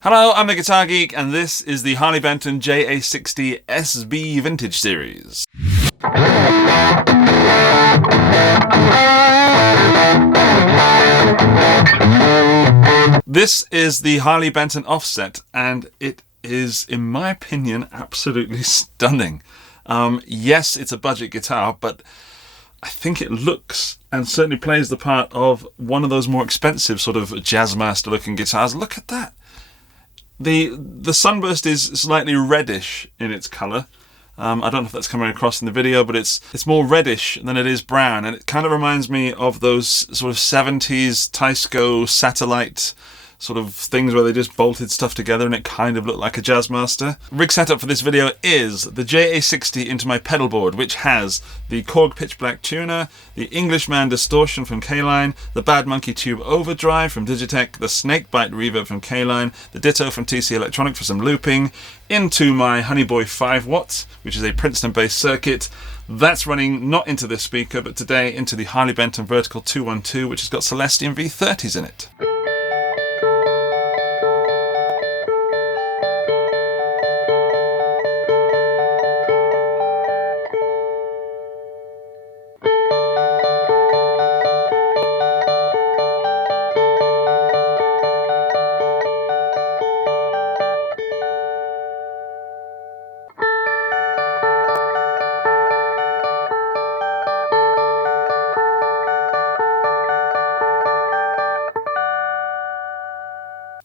Hello, I'm the Guitar Geek, and this is the Harley Benton JA-60 SB Vintage Series. This is the Harley Benton offset, and it is, in my opinion, absolutely stunning. Yes, it's a budget guitar, but I think it looks and certainly plays the part of one of those more expensive sort of Jazzmaster looking guitars. Look at that. The sunburst is slightly reddish in its colour. I don't know if that's coming across in the video, but it's more reddish than it is brown, and it kind of reminds me of those sort of 70s Teisco satellite sort of things where they just bolted stuff together and it kind of looked like a Jazzmaster. Rig setup for this video is the JA-60 into my pedal board, which has the Korg Pitch Black tuner, the Englishman distortion from K-Line, the Bad Monkey Tube overdrive from Digitech, the Snakebite reverb from K-Line, the Ditto from TC Electronic for some looping, into my Honey Boy 5W, which is a Princeton-based circuit. That's running not into this speaker, but today into the Harley Benton Vertical 212, which has got Celestion V30s in it.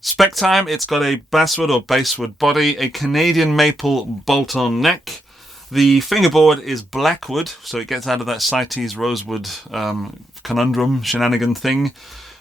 Spec time, it's got a basswood or basswood body, a Canadian maple bolt-on neck. The fingerboard is blackwood, so it gets out of that Cites rosewood conundrum shenanigan thing.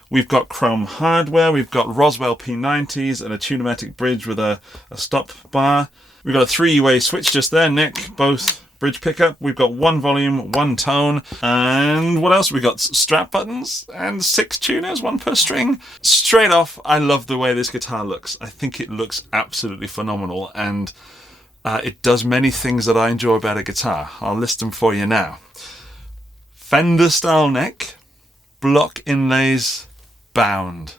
We've got chrome hardware, we've got Roswell P90s and a Tunematic bridge with a stop bar. We've got a three-way switch just there, neck, both. Bridge pickup, we've got one volume, one tone, and what else? We've got strap buttons and 6 tuners, one per string. Straight off, I love the way this guitar looks. I think it looks absolutely phenomenal, and it does many things that I enjoy about a guitar. I'll list them for you now. Fender style neck, block inlays, bound.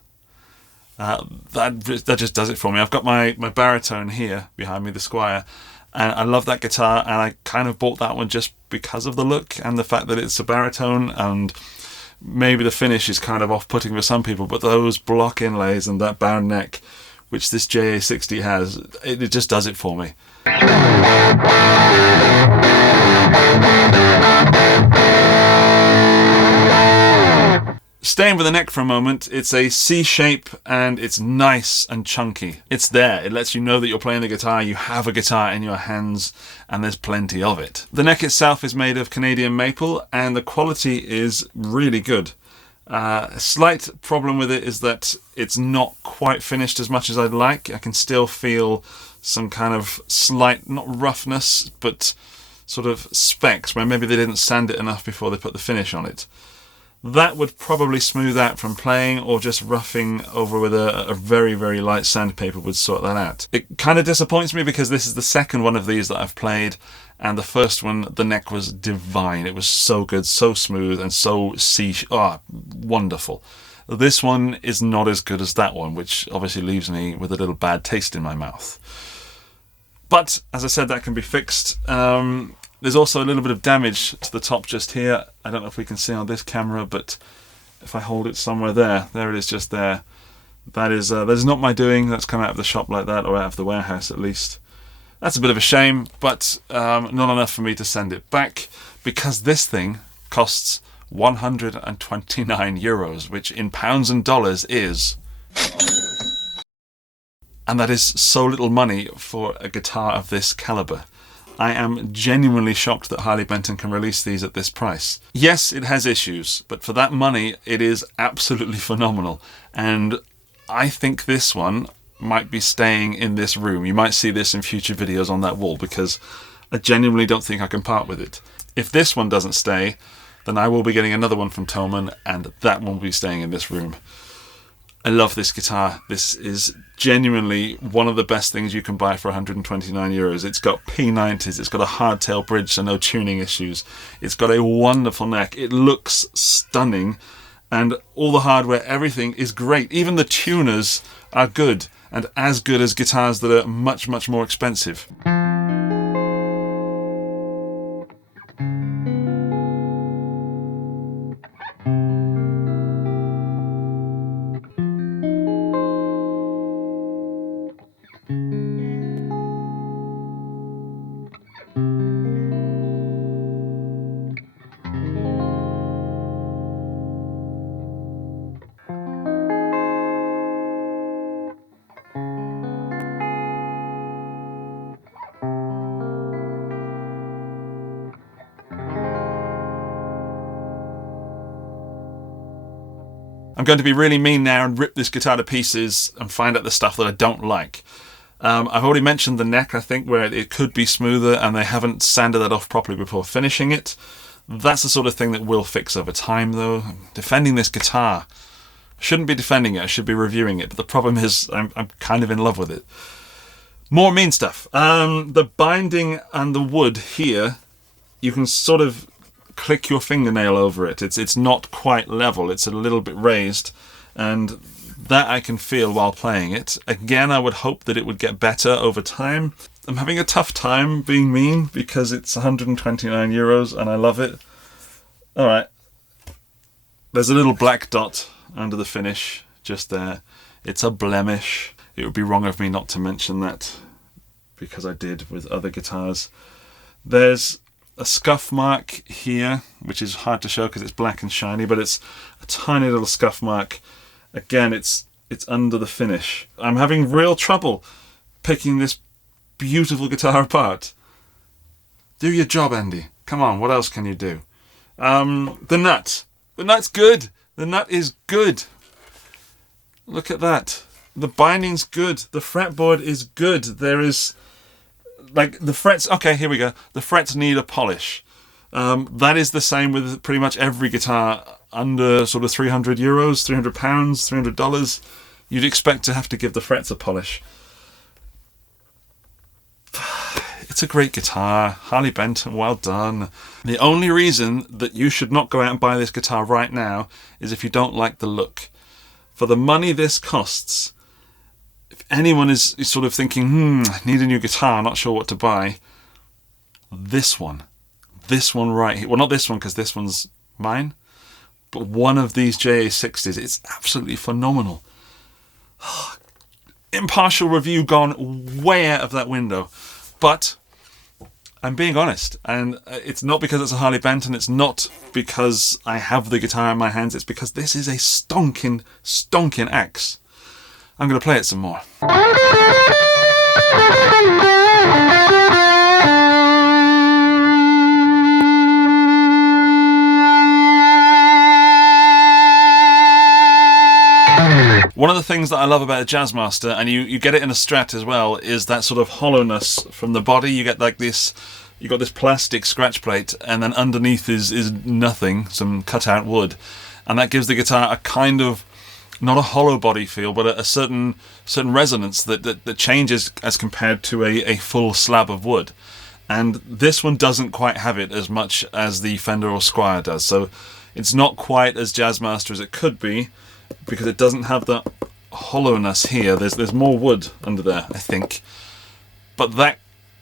That just does it for me. I've got my baritone here behind me, the Squier. And I love that guitar, and I kind of bought that one just because of the look and the fact that it's a baritone, and maybe the finish is kind of off-putting for some people, but those block inlays and that bound neck, which this JA-60 has, it just does it for me. Staying with the neck for a moment, it's a C shape and it's nice and chunky. It's there, it lets you know that you're playing the guitar, you have a guitar in your hands, and there's plenty of it. The neck itself is made of Canadian maple and the quality is really good. A slight problem with it is that it's not quite finished as much as I'd like. I can still feel some kind of slight, not roughness, but sort of specks where maybe they didn't sand it enough before they put the finish on it. That would probably smooth out from playing, or just roughing over with a very, very light sandpaper would sort that out. It kind of disappoints me because this is the second one of these that I've played, and the first one, the neck was divine. It was so good, so smooth, and so wonderful. This one is not as good as that one, which obviously leaves me with a little bad taste in my mouth. But, as I said, that can be fixed. There's also a little bit of damage to the top just here. I don't know if we can see on this camera, but if I hold it somewhere there it is just there. That is not my doing. That's come out of the shop like that, or out of the warehouse at least. That's a bit of a shame, but not enough for me to send it back, because this thing costs €129, which in pounds and dollars is... And that is so little money for a guitar of this caliber. I am genuinely shocked that Harley Benton can release these at this price. Yes, it has issues, but for that money, it is absolutely phenomenal. And I think this one might be staying in this room. You might see this in future videos on that wall, because I genuinely don't think I can part with it. If this one doesn't stay, then I will be getting another one from Thomann, and that one will be staying in this room. I love this guitar. This is genuinely one of the best things you can buy for €129. It's got P90s, it's got a hardtail bridge, so no tuning issues. It's got a wonderful neck. It looks stunning, and all the hardware, everything is great. Even the tuners are good. and as good as guitars that are much, much more expensive. I'm going to be really mean now and rip this guitar to pieces and find out the stuff that I don't like. I've already mentioned the neck, I think, where it could be smoother and they haven't sanded that off properly before finishing it. That's the sort of thing that will fix over time, though. Defending this guitar. I shouldn't be defending it, I should be reviewing it, but the problem is I'm kind of in love with it. More mean stuff. The binding and the wood here, you can sort of click your fingernail over it. It's not quite level, it's a little bit raised, and that I can feel while playing it. Again, I would hope that it would get better over time. I'm having a tough time being mean because it's 129 euros and I love it. Alright, there's a little black dot under the finish just there. It's a blemish. It would be wrong of me not to mention that because I did with other guitars. There's a scuff mark here, which is hard to show because it's black and shiny, but it's a tiny little scuff mark. Again, it's under the finish. I'm having real trouble picking this beautiful guitar apart. Do your job, Andy. Come on, what else can you do? The nut. The nut's good. The nut is good. Look at that. The binding's good. The fretboard is good. There is... like the frets, okay, here we go. The frets need a polish. That is the same with pretty much every guitar under sort of 300 euros, 300 pounds, $300. You'd expect to have to give the frets a polish. It's a great guitar. Harley Benton, well done. The only reason that you should not go out and buy this guitar right now is if you don't like the look. For the money this costs, if anyone is sort of thinking, need a new guitar, not sure what to buy, this one right here, well, not this one because this one's mine, but one of these JA-60s, it's absolutely phenomenal. Impartial review gone way out of that window, but I'm being honest, and it's not because it's a Harley Benton, it's not because I have the guitar in my hands, it's because this is a stonking axe. I'm going to play it some more. One of the things that I love about a Jazzmaster, and you get it in a Strat as well, is that sort of hollowness from the body. You get like this, you got this plastic scratch plate, and then underneath is nothing, some cut out wood, and that gives the guitar a kind of, not a hollow body feel, but a certain resonance that changes as compared to a full slab of wood. And this one doesn't quite have it as much as the Fender or Squier does, so it's not quite as Jazzmaster as it could be, because it doesn't have that hollowness here. There's more wood under there, I think. But that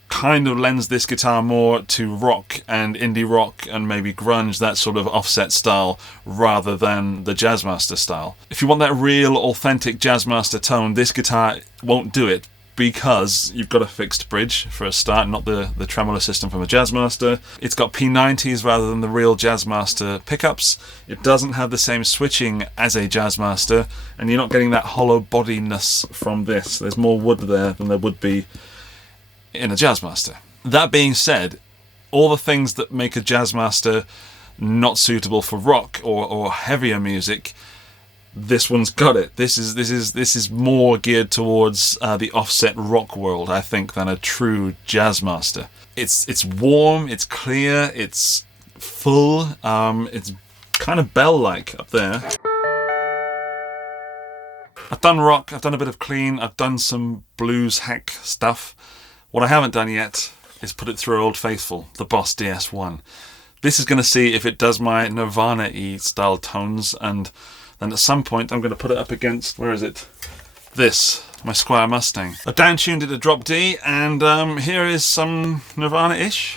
kind of lends this guitar more to rock and indie rock and maybe grunge, that sort of offset style, rather than the Jazzmaster style. If you want that real authentic Jazzmaster tone, this guitar won't do it, because you've got a fixed bridge for a start, not the tremolo system from a Jazzmaster. It's got P90s rather than the real Jazzmaster pickups. It doesn't have the same switching as a Jazzmaster, and you're not getting that hollow bodiness from this. There's more wood there than there would be in a Jazzmaster. That being said, all the things that make a Jazzmaster not suitable for rock or heavier music, this one's got it. This is more geared towards the offset rock world, I think, than a true Jazzmaster. It's warm, it's clear, it's full, it's kind of bell-like up there. I've done rock, I've done a bit of clean, I've done some blues hack stuff. What I haven't done yet is put it through Old Faithful, the Boss DS1. This is going to see if it does my Nirvana-y style tones, and then at some point I'm going to put it up against, where is it? This. my Squier Mustang. I've down-tuned it to drop D, and here is some Nirvana-ish.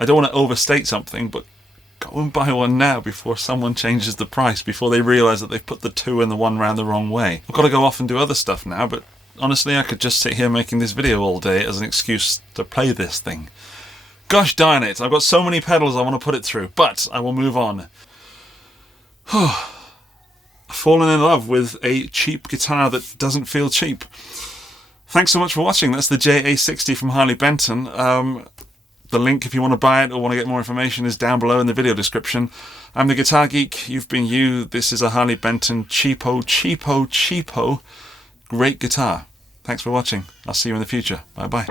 I don't want to overstate something, but go and buy one now before someone changes the price, before they realise that they've put the 2 and the 1 round the wrong way. I've got to go off and do other stuff now, but honestly I could just sit here making this video all day as an excuse to play this thing. Gosh darn it, I've got so many pedals I want to put it through, but I will move on. I've fallen in love with a cheap guitar that doesn't feel cheap. Thanks so much for watching. That's the JA-60 from Harley Benton. The link if you want to buy it or want to get more information is down below in the video description. I'm the Guitar Geek, you've been you. This is a Harley Benton cheapo, great guitar. Thanks for watching. I'll see you in the future. Bye bye.